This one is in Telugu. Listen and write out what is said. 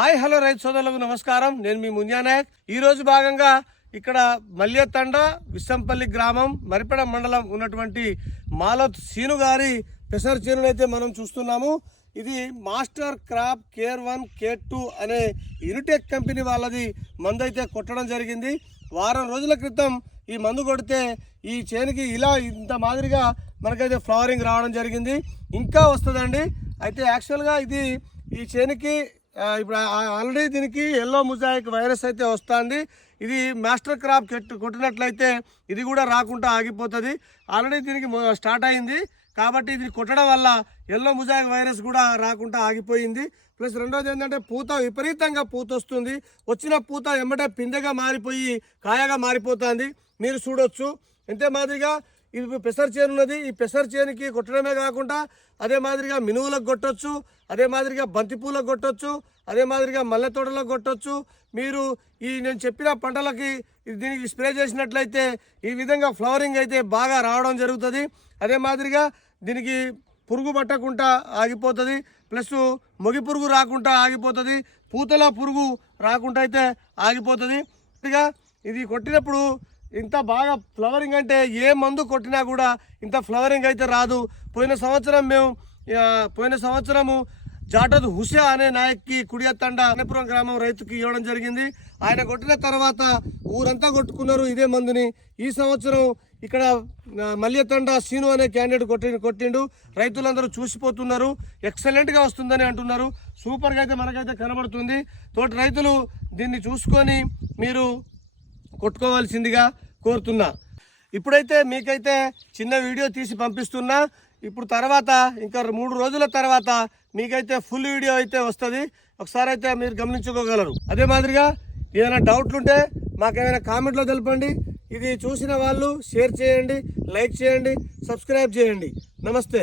హాయ్ హలో రైతు సోదరులకు నమస్కారం. నేను మీ ముంజానాయక్ ఈ రోజు భాగంగా ఇక్కడ మల్యతండ విస్సంపల్లి గ్రామం మరిపెడ మండలం ఉన్నటువంటి మాలత్ సీను గారి పెసర్ చేనునైతే మనం చూస్తున్నాము. ఇది master crop care one care two అనే యూనిటెక్ కంపెనీ వాళ్ళది మందు అయితే కొట్టడం జరిగింది. వారం రోజుల క్రితం ఈ మందు కొడితే ఈ చేనుకి ఇలా ఇంత మాదిరిగా మనకైతే ఫ్లవరింగ్ రావడం జరిగింది. ఇంకా వస్తుందండి. అయితే యాక్చువల్గా ఇది ఈ చేనుకి ఇప్పుడు ఆల్రెడీ దీనికి ఎల్లో ముజాయిక్ వైరస్ అయితే వస్తుంది. ఇది మాస్టర్ క్రాప్ కెట్ కొట్టినట్లయితే ఇది కూడా రాకుండా ఆగిపోతుంది. ఆల్రెడీ దీనికి స్టార్ట్ అయింది. కాబట్టి ఇది కొట్టడం వల్ల ఎల్లో ముజాయిక్ వైరస్ కూడా రాకుండా ఆగిపోయింది. ప్లస్ రెండోది ఏంటంటే పూత విపరీతంగా పూత వస్తుంది. వచ్చిన పూత ఎమ్మటే పిందెగా మారిపోయి కాయగా మారిపోతుంది. మీరు చూడొచ్చు. అంతే మాదిరిగా ఇది పెసర్ చేను ఉన్నది. ఈ పెసర్ చేనుకి కొట్టడమే కాకుండా అదే మాదిరిగా మినువులకు కొట్టొచ్చు అదే మాదిరిగా బంతిపూలకు కొట్టొచ్చు అదే మాదిరిగా మల్లె తోటలకు కొట్టొచ్చు. మీరు ఈ నేను చెప్పిన పంటలకి దీనికి స్ప్రే చేసినట్లయితే ఈ విధంగా ఫ్లవరింగ్ అయితే బాగా రావడం జరుగుతుంది. అదే మాదిరిగా దీనికి పురుగు పట్టకుండా ఆగిపోతుంది. ప్లస్ మొగి పురుగు రాకుండా ఆగిపోతుంది. పూతల పురుగు రాకుండా అయితే ఆగిపోతుంది. ఇక ఇది కొట్టినప్పుడు ఇంత బాగా ఫ్లవరింగ్ అంటే ఏ మందు కొట్టినా కూడా ఇంత ఫ్లవరింగ్ అయితే రాదు. పోయిన సంవత్సరం మేము పోయిన సంవత్సరము జాటద్ హుషా అనే నాయక్కి కుడియత్తండ అన్నపురం గ్రామం రైతుకి ఇవ్వడం జరిగింది. ఆయన కొట్టిన తర్వాత ఊరంతా కొట్టుకున్నారు ఇదే మందుని. ఈ సంవత్సరం ఇక్కడ ఆ, మల్యతండ సీను అనే క్యాండిడేట్ కొట్టి కొట్టిండు. రైతులందరూ చూసిపోతున్నారు. ఎక్సలెంట్గా వస్తుందని అంటున్నారు. సూపర్గా అయితే మనకైతే కనబడుతుంది. తోటి రైతులు దీన్ని చూసుకొని మీరు కొట్టుకోవాల్సిందిగా కోరుతున్నా. ఇప్పుడైతే మీకైతే చిన్న వీడియో తీసి పంపిస్తున్నా. ఇప్పుడు తర్వాత ఇంకా మూడు రోజుల తర్వాత మీకైతే ఫుల్ వీడియో అయితే వస్తుంది. ఒకసారి అయితే మీరు గమనించుకోగలరు. అదే మాదిరిగా ఏదైనా డౌట్లు ఉంటే మాకేమైనా కామెంట్లో తెలపండి. ఇది చూసిన వాళ్ళు షేర్ చేయండి లైక్ చేయండి సబ్స్క్రైబ్ చేయండి. నమస్తే.